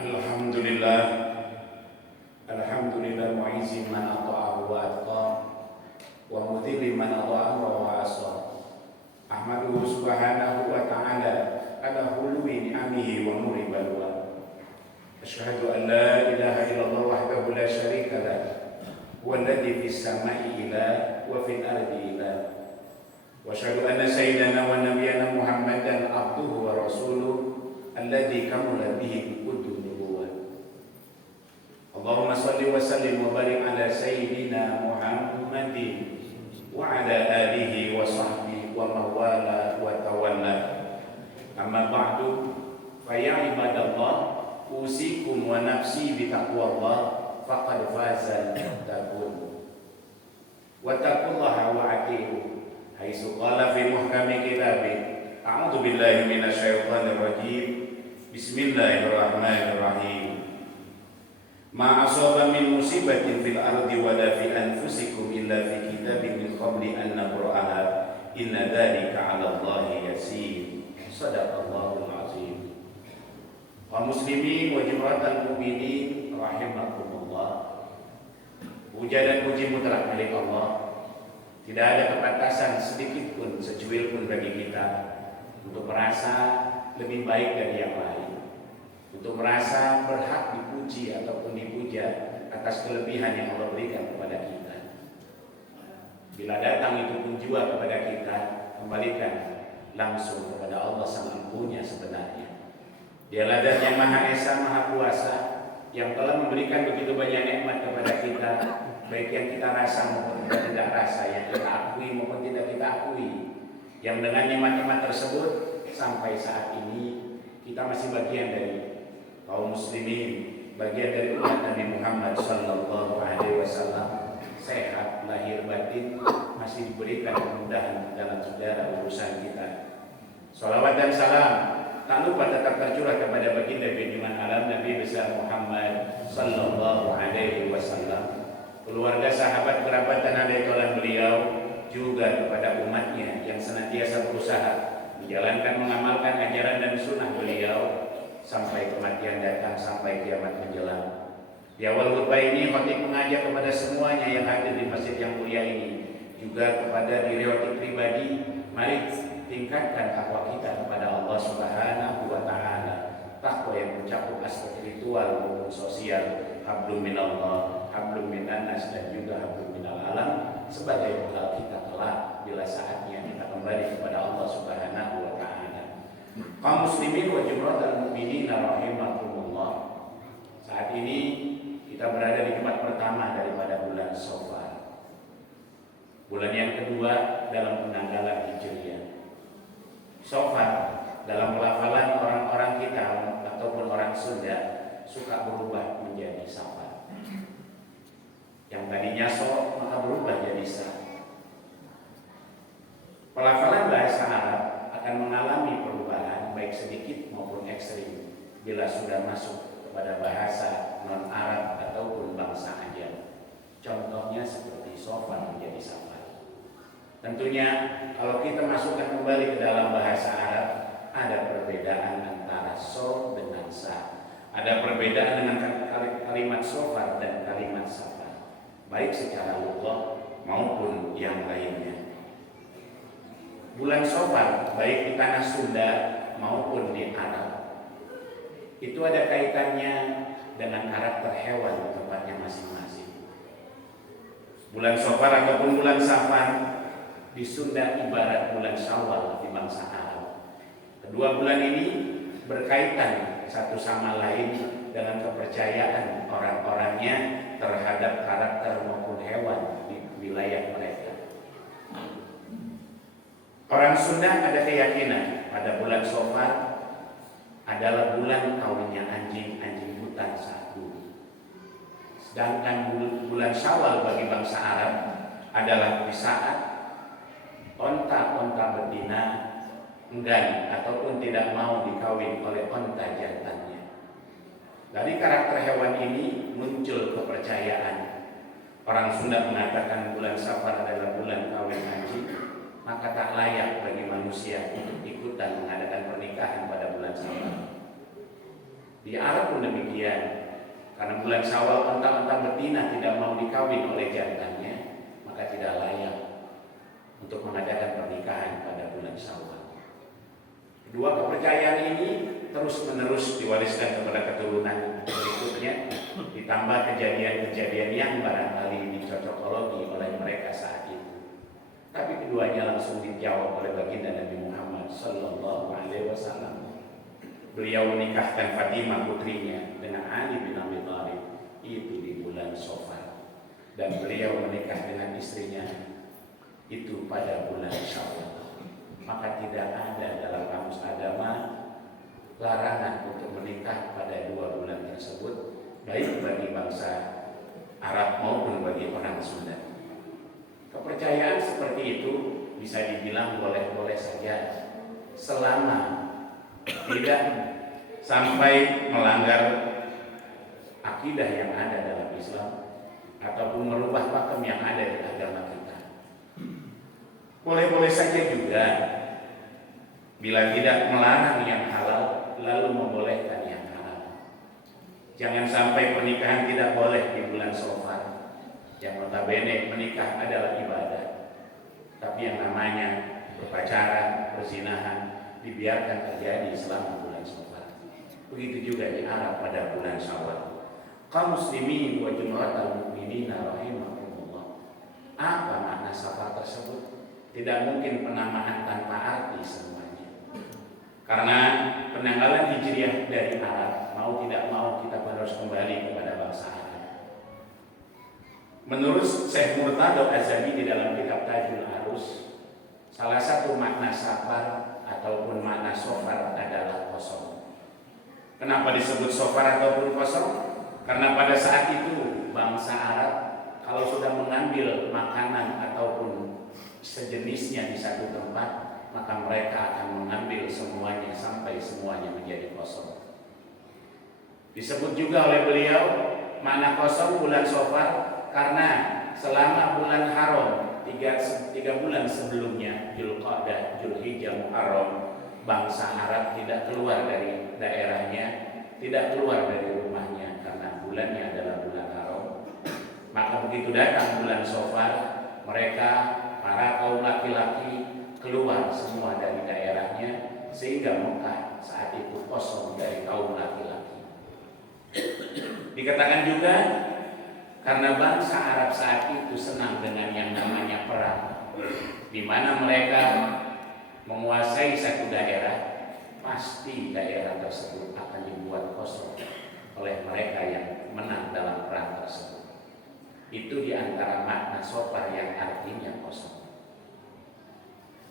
Alhamdulillah, Alhamdulillah mu'izzi man ata'ahu wa atqa wa mudhilli man ata'ahu wa asa. Ahmaduhu subhanahu wa ta'ala ala hulwi ni'amihi wa nuri balwa. Asyhadu an la ilaha illallah wahdahu la syarika lah, huwa alladhi fis sama'i ilah wa fil ardi ilah. Wa asyhadu anna sayyidana wa nabiyyana Muhammadan abduhu wa rasuluh alladhi kamula bihi kutubu nubuwah. Allahumma salli wa sallim wa barik ala sayyidina Muhammadin wa ala alihi wa sahbihi wa mawala wa tawalla. Amma ba'du, fa ya ibadallah, usikum wa nafsi bi taqwallah faqad faza al-muttaqun. Wa taqullaha wa ati'u haitsu qala fi muhkami kitabih. A'udzu billahi minasy syaithanir rajim. Bismillahirrahmanirrahim. Ma asaba min musibatin fil ardi wala fi anfusikum illa fi kitabin min qabli an nabra'aha inna dzalika 'ala Allahi yasir. Shadaqallahul azim. Wa muslimin wa jumratal mu'minin rahimakumullah. Puja dan puji mutlak milik Allah. Tidak ada kebatasan sedikit pun, secuil pun bagi kita untuk merasa lebih baik dari yang lain, untuk merasa berhak dipuji ataupun dipuja atas kelebihan yang Allah berikan kepada kita. Bila datang itu pun juga kepada kita, kembalikan langsung kepada Allah Sang Empunya sebenarnya. Dialah Dan yang Maha Esa, Maha Kuasa, yang telah memberikan begitu banyak nikmat kepada kita, baik yang kita rasa maupun kita tidak rasa, yang kita akui maupun tidak kita akui. Yang dengan nikmat-nikmat tersebut sampai saat ini kita masih bagian dari kaum muslimin, bagian dari umat Nabi Muhammad sallallahu alaihi wasallam, sehat lahir batin, masih diberikan kemudahan dalam segala urusan kita. Salawat dan salam tak lupa tetap tercurah kepada baginda junjungan alam Nabi besar Muhammad sallallahu alaihi wasallam, keluarga, sahabat, kerabat dan adik-adik beliau, juga kepada umatnya yang senantiasa berusaha menjalankan, mengamalkan ajaran dan sunnah beliau sampai kematian datang, sampai kiamat menjelang. Di awal khutbah ini khotib mengajak kepada semuanya yang hadir di masjid yang mulia ini, juga kepada diri khotib pribadi, mari tingkatkan takwa kita kepada Allah Subhanahu wa taala. Takwa yang mencakup aspek spiritual maupun sosial, hablum minallah, hablum minannas, dan juga hablum minal alam, sebagai bekal kita kelak bila saatnya kita kembali kepada Allah Subhanahu wa taala. Kaum muslimin wa jumratal mu'minin rahimakumullah. Saat ini kita berada di Jumat pertama daripada bulan Shawwal, bulan yang kedua dalam penanggalan Hijriah. Shawwal dalam pelafalan orang-orang kita ataupun orang Sunda suka berubah menjadi Safar. Yang tadinya So maka berubah jadi Sa. Pelafalan bahasa Arab akan mengalami perubahan baik sedikit maupun ekstrim bila sudah masuk kepada bahasa non-Arab ataupun bangsa ajam. Contohnya seperti Shawwal menjadi Safar. Tentunya kalau kita masukkan kembali ke dalam bahasa Arab, ada perbedaan antara So dengan Sa. Ada perbedaan dengan kalimat Shawwal dan kalimat Safar, baik secara lugah maupun yang lainnya. Bulan Shawwal baik di tanah Sunda maupun di Arab itu ada kaitannya dengan karakter hewan tempatnya masing-masing. Bulan Shawwal ataupun bulan Safar di Sunda ibarat bulan Syawal di bangsa Arab. Kedua bulan ini berkaitan satu sama lain dengan kepercayaan orang-orangnya terhadap karakter maupun hewan di wilayah mereka. Orang Sunda ada keyakinan pada bulan Shawwal adalah bulan kawinnya anjing hutan saat dulu. Sedangkan bulan Syawal bagi bangsa Arab adalah di saat onta-onta betina enggan ataupun tidak mau dikawin oleh onta jantannya. Dari karakter hewan ini muncul kepercayaan. Orang Sunda mengatakan bulan Safar adalah bulan kawin anjing, maka tak layak bagi manusia untuk ikutan mengadakan pernikahan pada bulan Safar. Di Di Arab pun demikian. Karena bulan Syawal unta-unta betina tidak mau dikawin oleh jantannya, maka tidak layak untuk mengadakan pernikahan pada bulan Syawal. Kedua kepercayaan ini terus-menerus diwariskan kepada keturunan berikutnya, ditambah kejadian-kejadian yang barangkali dicocokologi oleh mereka saat itu. Tapi keduanya langsung dijawab oleh baginda Nabi Muhammad Sallallahu Alaihi Wasallam. Beliau menikahkan Fatimah putrinya dengan Ali bin Abi Thalib itu di bulan Safar, dan beliau menikah dengan istrinya itu pada bulan Syawal. Maka tidak ada dalam kamus agama larangan untuk menikah pada 2 bulan tersebut, baik bagi bangsa Arab maupun bagi orang Sunda. Kepercayaan seperti itu bisa dibilang boleh-boleh saja selama tidak sampai melanggar akidah yang ada dalam Islam ataupun merubah pakem yang ada di agama kita. Boleh-boleh saja juga bila tidak melarang yang halal lalu membolehkan yang haram. Jangan sampai pernikahan tidak boleh di bulan Safar, yang notabene menikah adalah ibadah, tapi yang namanya berpacaran, berzinahan dibiarkan terjadi selama bulan Safar. Begitu juga di Arab pada bulan Syawal. Kaum muslimin wa jumlatul mukminina rahimakumullah. Apa makna Safar tersebut? Tidak mungkin penamaan tanpa arti semuanya. Karena penanggalan Hijriah dari Arab, mau tidak mau kita harus kembali kepada bangsa Arab. Menurut Syekh Murtado Azali di dalam kitab Tajul Arus, salah satu makna Safar ataupun makna Safar adalah kosong. Kenapa disebut Safar ataupun kosong? Karena pada saat itu bangsa Arab kalau sudah mengambil makanan ataupun sejenisnya di satu tempat, maka mereka akan mengambil semuanya sampai semuanya menjadi kosong. Disebut juga oleh beliau makna kosong bulan Safar karena selama bulan Haram 3 bulan sebelumnya, Dzulqa'dah, Dzulhijjah, Muharram, bangsa Arab tidak keluar dari daerahnya, tidak keluar dari rumahnya karena bulannya adalah bulan Haram. Maka begitu datang bulan Safar, mereka para kaum laki-laki keluar semua dari daerahnya, sehingga Mekah saat itu kosong dari kaum laki-laki. Dikatakan juga karena bangsa Arab saat itu senang dengan yang namanya perang, di mana mereka menguasai satu daerah, pasti daerah tersebut akan dibuat kosong oleh mereka yang menang dalam perang tersebut. Itu diantara makna Safar yang artinya kosong.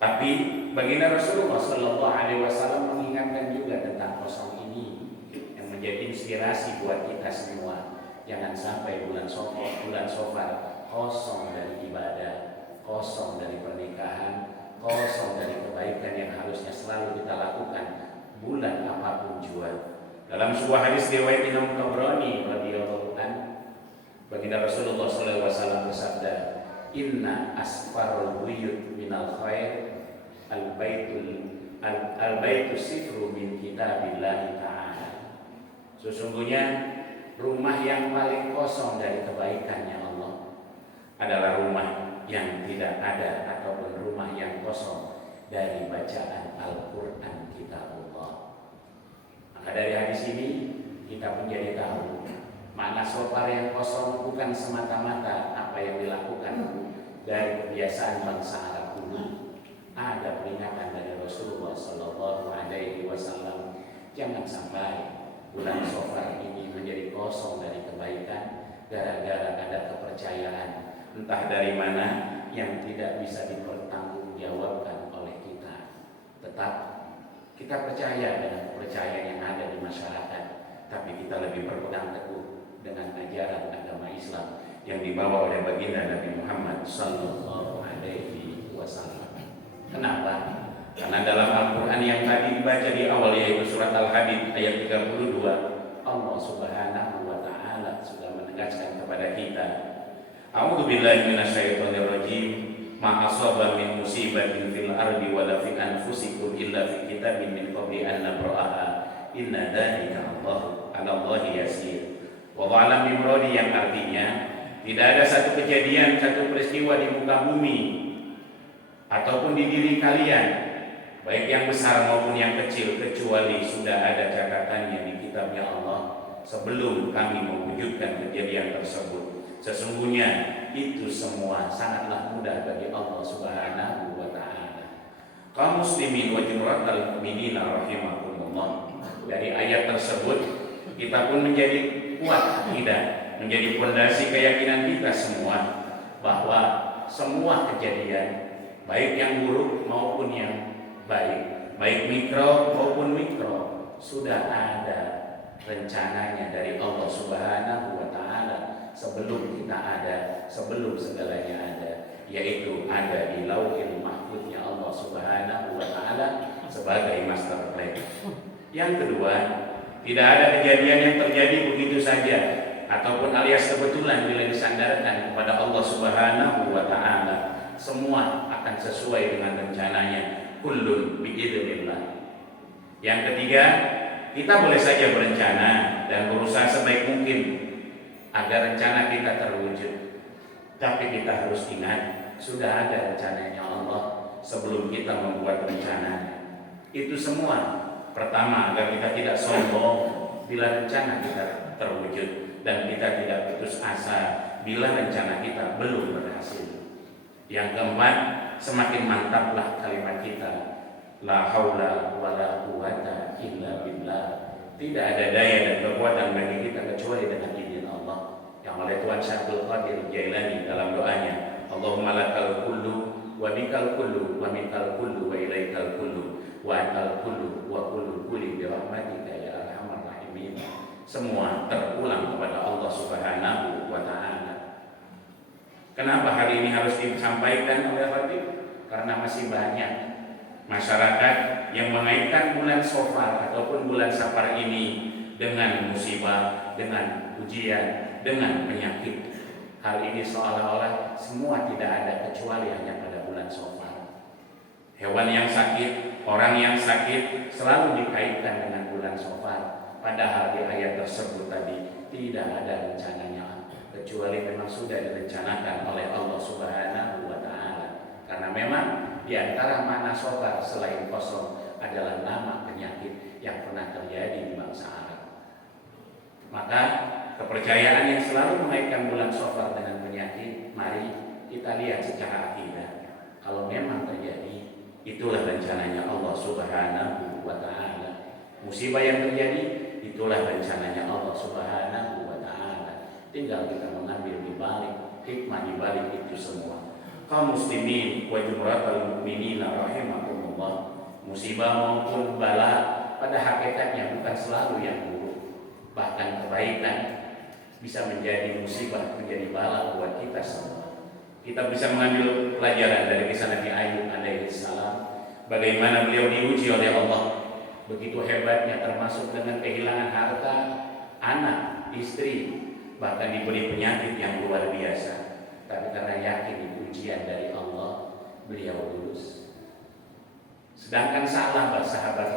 Tapi baginda Rasulullah Sallallahu Alaihi Wasallam mengingatkan juga tentang kosong ini yang menjadi inspirasi buat kita semua. Jangan sampai bulan Safar kosong dari ibadah, kosong dari pernikahan, kosong dari kebaikan yang harusnya selalu kita lakukan bulan apapun jua. Dalam sebuah hadis riwayat Imam Tabrani radhiyallahu anhu, baginda Rasulullah sallallahu alaihi wasallam bersabda, "Inna asfarul buyut minal khair al-baitu sifru min kitabillahi ta'ala." Sesungguhnya rumah yang paling kosong dari kebaikannya Allah adalah rumah yang tidak ada ataupun rumah yang kosong dari bacaan Al-Quran kitabullah. Maka dari hadis ini kita menjadi tahu makna Safar yang kosong bukan semata-mata apa yang dilakukan dari kebiasaan bangsa Arab dulu. Ada peringatan dari Rasulullah Sallallahu Alaihi Wasallam, jangan sampai bulan Safar ini menjadi kosong dari kebaikan gara-gara ada kepercayaan entah dari mana yang tidak bisa dipertanggungjawabkan oleh kita. Tetap kita percaya dengan kepercayaan yang ada di masyarakat, tapi kita lebih berpegang teguh dengan ajaran agama Islam yang dibawa oleh baginda Nabi Muhammad Sallallahu Alaihi Wasallam. Kenapa? Karena dalam Al-Quran yang tadi dibaca di awal, yaitu surat Al-Hadid ayat 32, Allah Subhanahu wa Ta'ala sudah menegaskan kepada kita, A'udzu billahi minasyaitonir rajim, ma asaba min musibatin fil ardi wala fi anfusikum illa fi kitabin min qabli an nabra'aha inna dzalika 'alallahi 'alallahi yasir. Wallahu a'lam bimuradi, yang artinya tidak ada satu kejadian, satu peristiwa di muka bumi ataupun di diri kalian, baik yang besar maupun yang kecil, kecuali sudah ada catatannya di kitabnya Allah sebelum kami mewujudkan kejadian tersebut. Sesungguhnya itu semua sangatlah mudah bagi Allah Subhanahu wa ta'ala. Kaum muslimin wa jumratal mu'minina rahimakumullah, dari ayat tersebut kita pun menjadi kuat akidah, menjadi fondasi keyakinan kita semua bahwa semua kejadian, baik yang buruk maupun yang baik, baik mikro maupun mikro, sudah ada rencananya dari Allah Subhanahu wa ta'ala sebelum kita ada, sebelum segalanya ada, yaitu ada di Lauhil Mahfuznya Allah Subhanahu wa ta'ala sebagai master plan. Yang kedua, tidak ada kejadian yang terjadi begitu saja ataupun alias kebetulan bila disandarkan kepada Allah Subhanahu wa ta'ala. Semua akan sesuai dengan rencananya. Kullun biidznillah. Yang ketiga, kita boleh saja berencana dan berusaha sebaik mungkin agar rencana kita terwujud. Tapi kita harus ingat, sudah ada rencananya Allah sebelum kita membuat rencana. Itu semua pertama agar kita tidak sombong bila rencana kita terwujud, dan kita tidak putus asa bila rencana kita belum berhasil. Yang keempat, semakin mantaplah kalimat kita, la haula wala quwata illa billah. Tidak ada daya dan kekuatan bagi kita kecuali dengan izin Allah, yang oleh Tuhan Syaikhul Qadir Jailani dalam doanya, Allahumma lakal kullu wa bikal kullu wa minkal kullu wa ilaikal kullu wa antal kullu wa kullu kulli bi rahmatika ya arhamar rahimin. Semua terulang kepada Allah Subhanahu wa ta'ala. Kenapa hari ini harus disampaikan oleh Khatib? Karena masih banyak masyarakat yang mengaitkan bulan Shofar ataupun bulan Safar ini dengan musibah, dengan ujian, dengan penyakit. Hal ini seolah-olah semua tidak ada kecuali hanya pada bulan Shofar. Hewan yang sakit, orang yang sakit selalu dikaitkan dengan bulan Shofar. Padahal di ayat tersebut tadi tidak ada rencananya, kecuali memang sudah direncanakan oleh Allah Subhanahu wa ta'ala. Karena memang di antara makna Shofar selain kosong adalah nama penyakit yang pernah terjadi di bangsa Arab. Maka kepercayaan yang selalu mengaitkan bulan Shofar dengan penyakit, mari kita lihat secara akidah. Kalau memang terjadi, itulah rencananya Allah Subhanahu wa ta'ala. Musibah yang terjadi, itulah rencananya Allah Subhanahu wa ta'ala. Tinggal kita mengambil di balik hikmah di balik itu semua. Kaum muslimin wa jumratal mu'minina rahimakumullah, musibah maupun bala pada hakikatnya bukan selalu yang buruk. Bahkan kebaikan bisa menjadi musibah, menjadi bala buat kita semua. Kita bisa mengambil pelajaran dari kisah Nabi Ayub alaihi salam, bagaimana beliau diuji oleh Allah begitu hebatnya, termasuk dengan kehilangan harta, anak, istri, bahkan diberi penyakit yang luar biasa. Tapi karena yakin itu ujian dari Allah, beliau lulus. Sedangkan sahabat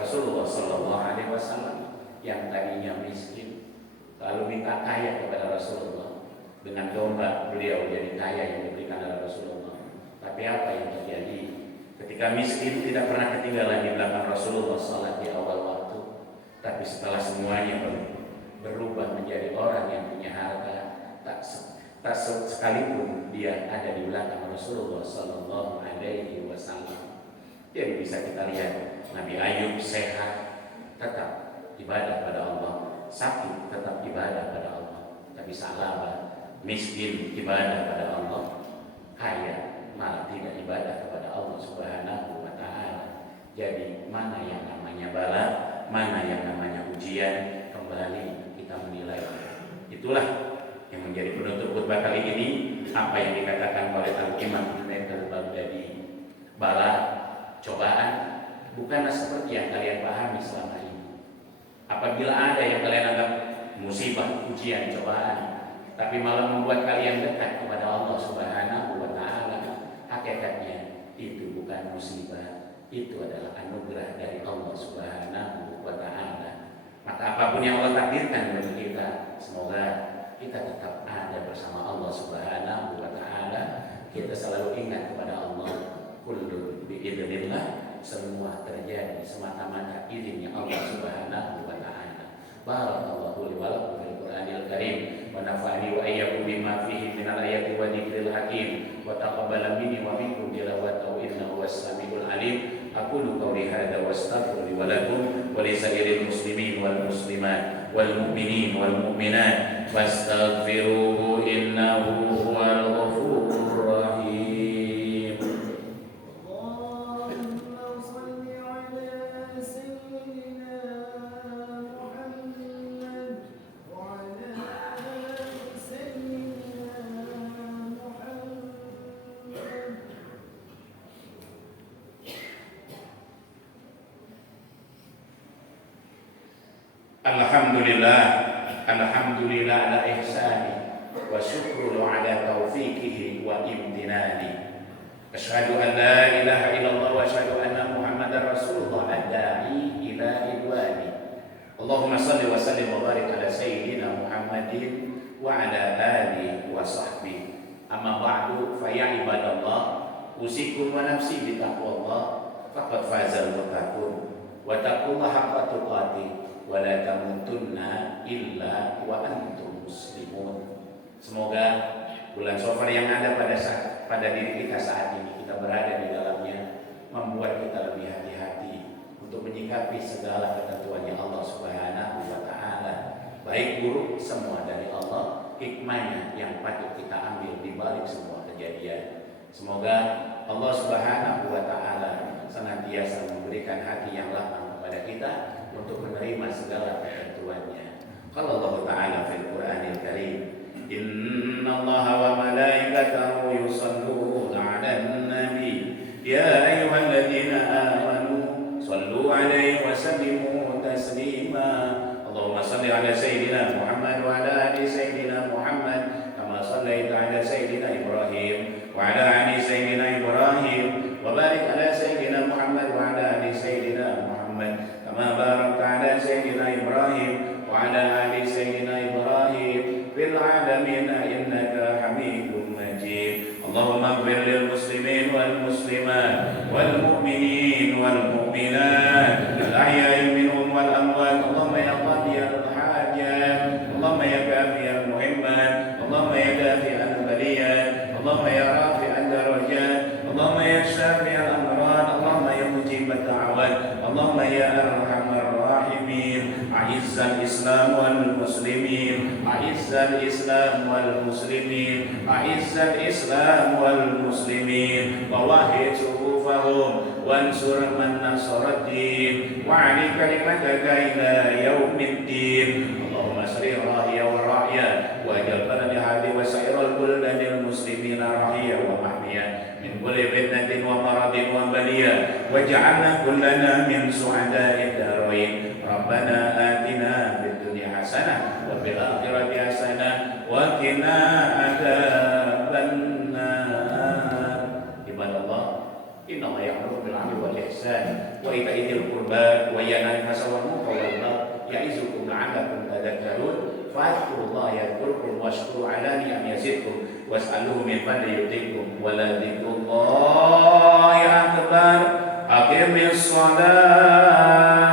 Rasulullah Sallallahu Alaihi Wasallam yang tadinya miskin, lalu minta kaya kepada Rasulullah. Dengan domba beliau jadi kaya yang diberikan oleh Rasulullah. Tapi apa yang terjadi? Ketika miskin tidak pernah ketinggalan di belakang Rasulullah salat di awal waktu. Tapi setelah semuanya berubah menjadi orang yang punya harta, tak sekalipun dia ada di belakang Rasulullah Sallallahu Alaihi Wasallam. Jadi bisa kita lihat Nabi Ayub sehat, tetap ibadah pada Allah, sakit tetap ibadah pada Allah. Tapi sahabat miskin ibadah pada Allah, kaya malah tidak ibadah kepada Allah Subhanahu wa ta'ala. Jadi mana yang namanya bala, mana yang namanya ujian, kembali kita menilai. Itulah yang menjadi penutup khutbah kali ini, apa yang dikatakan oleh Al-Imam Junaid al-Baghdadi. Bala, cobaan bukanlah seperti yang kalian pahami selama ini. Apabila ada yang kalian anggap musibah, ujian, cobaan, tapi malah membuat kalian dekat kepada Allah Subhanahu wa ta'ala, hakikatnya itu bukan musibah, itu adalah anugerah dari Allah Subhanahu wa ta'ala. Maka apapun apapun yang Allah takdirkan bagi kita, semoga kita tetap ada bersama Allah Subhanahu wa taala. Kita selalu ingat kepada Allah, kullu biidznillah, semua terjadi semata-mata izinnya Allah Subhanahu wa taala. Barakallahu li wa lakum fil Qur'anil Karim wa nafa'ani wa iyyakum bima fihi minal ayati wa dzikril hakim wa taqabbala minni wa minkum tilawatahu innahu was-sami'ul alim. Aqulu qawli hadza wa astaghfiru li wa lakum wa li sa'iril muslimin wal muslimat wal mu'minin wal mu'minat fastaghfiruhu innahu huwal ghafurur rahim. Allahumma shalli ala sayyidina Muhammad wa ala ali sayyidina Muhammad. Alhamdulillah ala ihsani wa syukru ala taufiqihi wa imtinani. Asyhadu an la ilaha illallah wa asyhadu anna Muhammadar Rasulullah ad-da'i ila ridwani. Allahumma shalli wa sallim wa barik ala sayyidina Muhammadin wa ala alihi wa sahbihi. Amma ba'du fa ya ibadallah, usikum wa nafsi bi taqwallah faqad fazal muttaqun wa taqullaha haqqa tuqatih wa la tamutunna illa wa antum muslimun. Semoga bulan Syawal yang ada pada diri kita saat ini, kita berada di dalamnya, membuat kita lebih hati-hati untuk menyikapi segala ketentuannya Allah Subhanahu wa taala. Baik buruk semua dari Allah, hikmahnya yang patut kita ambil di balik semua kejadian. Semoga Allah Subhanahu wa taala senantiasa memberikan hati yang lapang kepada kita untuk menerima segala ketentuannya. Qala Allah Ta'ala fil Qur'anil Karim, innallaha wa malaikatahu yusalluna 'alan nabi ya ayyuhalladzina amanu sallu 'alaihi wa sallimu taslima. Allahumma shalli 'ala sayyidina Muhammad wa 'ala ali sayyidina Muhammad kama shallaita 'ala sayyidina Ibrahim wa 'ala ali sayyidina Ibrahim wa barik 'ala sayyidina Muhammad wa 'ala ali sayyidina Muhammad kama barakta 'ala sayyidina Ibrahim wa 'ala ali sayyidina Ibrahim fil 'alamin innaka Hamidum Majid. Allahumma ighfir lil muslimin wal muslimat wal mu'minin wal mu'minat al ahya'i minhum wal amwat. Allahumma ya qadiyal hajat, Allahumma ya kafiyal muhimmat, Allahumma ya dafi'al baliyat, Allahumma ya rafi'al darajat, Allahumma ya syafi'al amrad, Allahumma ya mujibat da'awat, Allahumma ya arhamar rahimin. A'izzal Islam wal muslimin, a'izzal Islam wal muslimin, a'izzal Islam wal muslimin, wa wahid sufufahum wansur man nasara ad-din wa 'ali kalimataka ila yaumiddin. Allahumma sri rahiya wa rahiya wa jal baladi hadi wa sa'iral buldanil muslimina rahiya wa mahmiya min kulli fitnatin wa maradin wa baliyah waj'alna kullana min su'ada'i darain. Rabbana atina fid dunya hasanah wa fil akhirati hasanah wa qina adzabannar. Ibadallah, inna Allah ya'muru bil 'adli wal ihsan wa ita'i dzil qurba wa yanha 'anil fahsya'i wal munkari ya'izukum la'allakum tadhakkarun. Fadhkurullaha yadhkurkum washkuru 'ala ni'amihi yazidkum was'aluhu min fadlihi yu'tikum wa la dzikrullahi akbar. Aqimis shalah